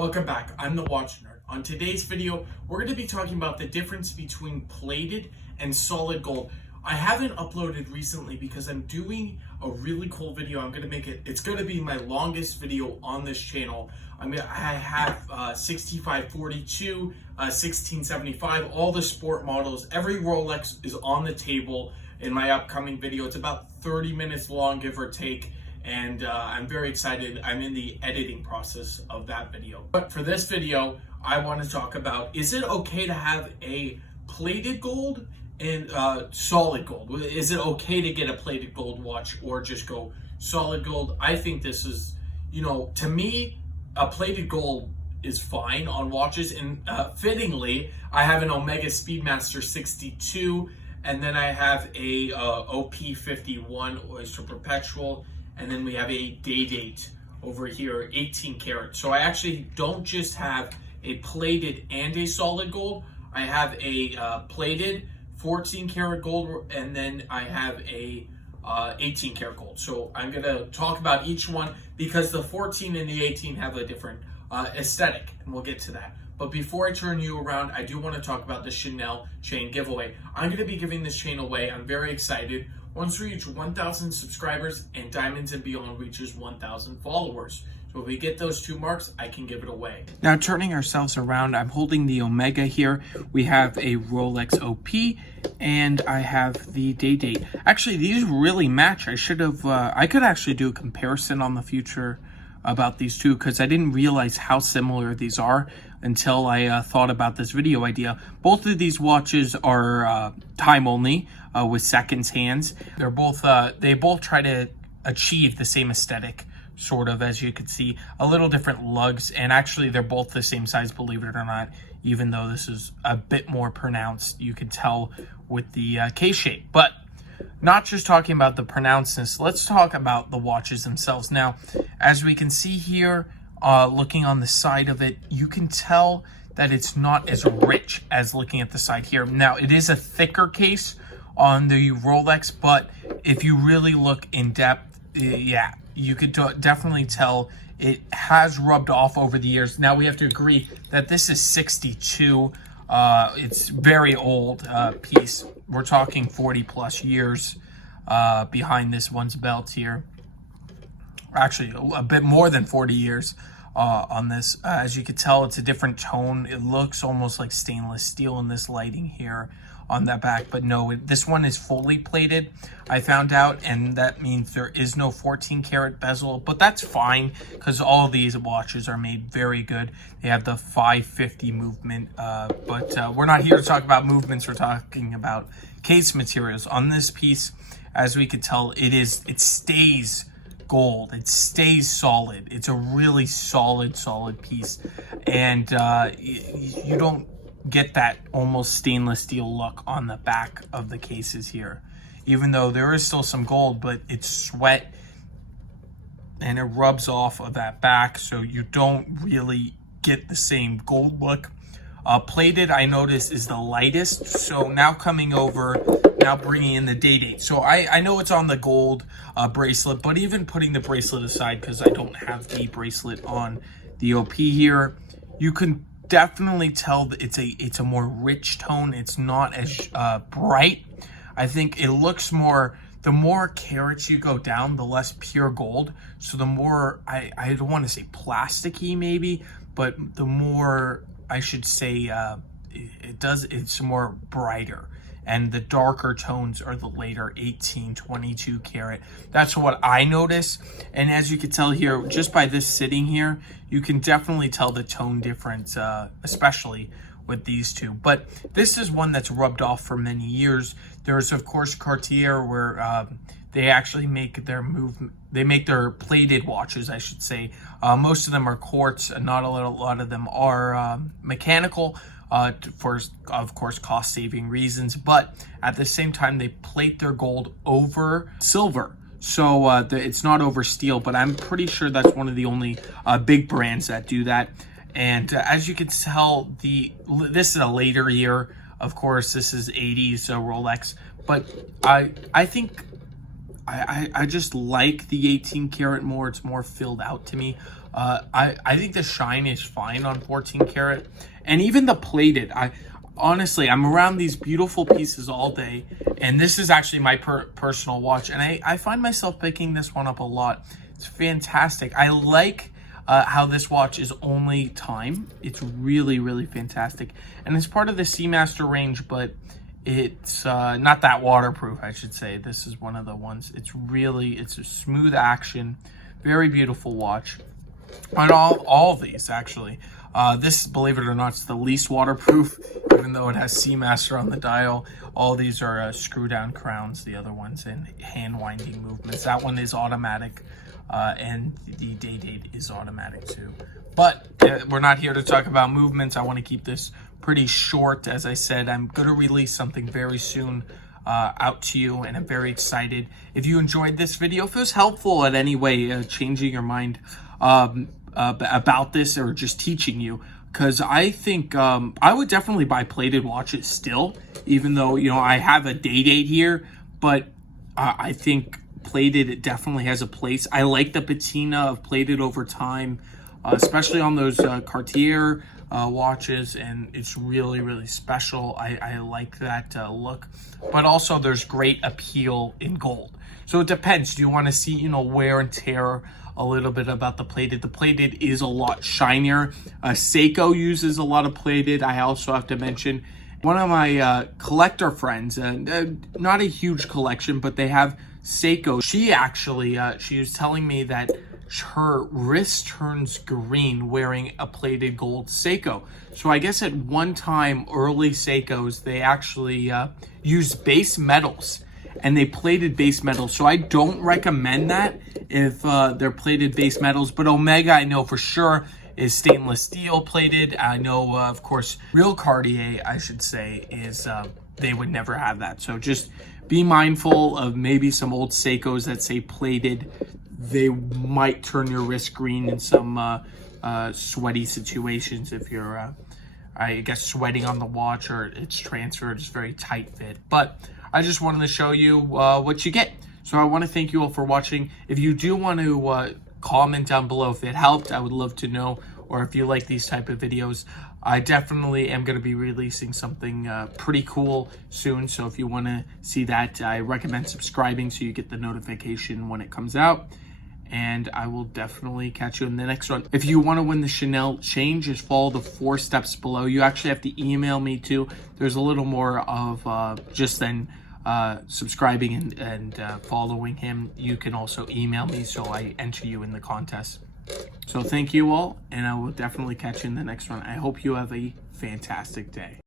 Welcome back, I'm the Watch Nerd. On today's video, we're going to be talking about the difference between plated and solid gold. I haven't uploaded recently because I'm doing a really cool video. I'm going to make it, it's going to be my longest video on this channel. I have 6542, 1675, all the sport models, every Rolex is on the table in my upcoming video. It's about 30 minutes long, give or take. And I'm very excited. I'm in the editing process of that video. But for this video, I want to talk about, is it okay to have a plated gold and solid gold? Is it okay to get a plated gold watch or just go solid gold? I think this is, to me, a plated gold is fine on watches. And fittingly, I have an Omega Speedmaster 62, and then I have a OP51 Oyster Perpetual. And then we have a day date over here, 18 karat. So I actually don't just have a plated and a solid gold. I have a plated 14 karat gold, and then I have a 18 karat gold. So I'm gonna talk about each one because the 14 and the 18 have a different aesthetic, and we'll get to that. But before I turn you around, I do want to talk about the Chanel chain giveaway. I'm going to be giving this chain away. I'm very excited. Once we reach 1,000 subscribers and Diamonds and Beyond reaches 1,000 followers. So if we get those 2 marks, I can give it away. Now turning ourselves around, I'm holding the Omega here. We have a Rolex OP and I have the day date. Actually, these really match. I could actually do a comparison on the future about these two because I didn't realize how similar these are until I thought about this video idea. Both of these watches are time only with seconds hands. They both try to achieve the same aesthetic, sort of, as you could see. A little different lugs, and actually they're both the same size, believe it or not, even though this is a bit more pronounced, you could tell with the case shape. But not just talking about the pronouncedness, let's talk about the watches themselves. Now, as we can see here, looking on the side of it, you can tell that it's not as rich as looking at the side here. Now, it is a thicker case on the Rolex, but if you really look in depth, yeah, you could definitely tell it has rubbed off over the years. Now, we have to agree that this is 62. It's very old piece. We're talking 40 plus years behind this one's belt here. Actually, a bit more than 40 years on this. As you can tell, it's a different tone. It looks almost like stainless steel in this lighting here on that back, but no, this one is fully plated, I found out, and that means there is no 14 karat bezel, but that's fine because all of these watches are made very good. They have the 550 movement, but we're not here to talk about movements. We're talking about case materials. On this piece, as we could tell, it stays gold. It stays solid. It's a really solid piece, and you don't get that almost stainless steel look on the back of the cases here, even though there is still some gold, but it's sweat and it rubs off of that back, so you don't really get the same gold look. Plated, I noticed, is the lightest. So now coming over, now bringing in the day date. So I know it's on the gold bracelet, but even putting the bracelet aside, because I don't have the bracelet on the OP here, you can definitely tell that it's a more rich tone. It's not as bright. I think it looks more, the more carats you go down, the less pure gold. So the more, I don't want to say plasticky maybe, but the more, I should say, it's more brighter. And the darker tones are the later 18, 22 karat. That's what I notice. And as you can tell here, just by this sitting here, you can definitely tell the tone difference, especially with these two. But this is one that's rubbed off for many years. There's, of course, Cartier, where they actually make their plated watches, I should say. Most of them are quartz, and not a lot of them are mechanical. For, of course, cost-saving reasons, but at the same time, they plate their gold over silver. So it's not over steel, but I'm pretty sure that's one of the only big brands that do that. And as you can tell, this is a later year. Of course, this is 80s Rolex, but I think I just like the 18 karat more. It's more filled out to me. I think the shine is fine on 14 karat, and even the plated. Honestly, I'm around these beautiful pieces all day, and this is actually my personal watch, and I find myself picking this one up a lot. It's fantastic. I like how this watch is only time. It's really, really fantastic, and it's part of the Seamaster range, but it's not that waterproof, I should say. This is one of the ones. It's a smooth action, very beautiful watch. On all of these, actually. This, believe it or not, is the least waterproof, even though it has Seamaster on the dial. All these are screw-down crowns, the other ones, and hand-winding movements. That one is automatic, and the day date is automatic too. But we're not here to talk about movements. I want to keep this pretty short. As I said, I'm going to release something very soon out to you, and I'm very excited. If you enjoyed this video, if it was helpful in any way, changing your mind about this or just teaching you, because I think I would definitely buy plated watches still, even though, you know, I have a day date here, but I think plated, it definitely has a place. I like the patina of plated over time, especially on those Cartier watches, and it's really, really special. I like that look, but also there's great appeal in gold. So it depends. Do you want to see, you know, wear and tear a little bit about the plated? The plated is a lot shinier. Seiko uses a lot of plated. I also have to mention one of my collector friends, not a huge collection, but they have Seiko. She actually, she was telling me that her wrist turns green wearing a plated gold Seiko. So I guess at one time, early Seikos, they actually used base metals, and they plated base metals. So I don't recommend that if they're plated base metals, but Omega, I know for sure, is stainless steel plated. I know, of course, real Cartier, I should say, is they would never have that. So just be mindful of maybe some old Seikos that say plated. They might turn your wrist green in some sweaty situations if you're, I guess, sweating on the watch or it's transferred, it's very tight fit. But I just wanted to show you what you get. So I want to thank you all for watching. If you do want to comment down below if it helped, I would love to know. Or if you like these type of videos, I definitely am going to be releasing something pretty cool soon. So if you want to see that, I recommend subscribing so you get the notification when it comes out. And I will definitely catch you in the next one. If you want to win the Chanel chain, just follow the 4 steps below. You actually have to email me too. There's a little more of just then subscribing and following him. You can also email me so I enter you in the contest. So thank you all, and I will definitely catch you in the next one. I hope you have a fantastic day.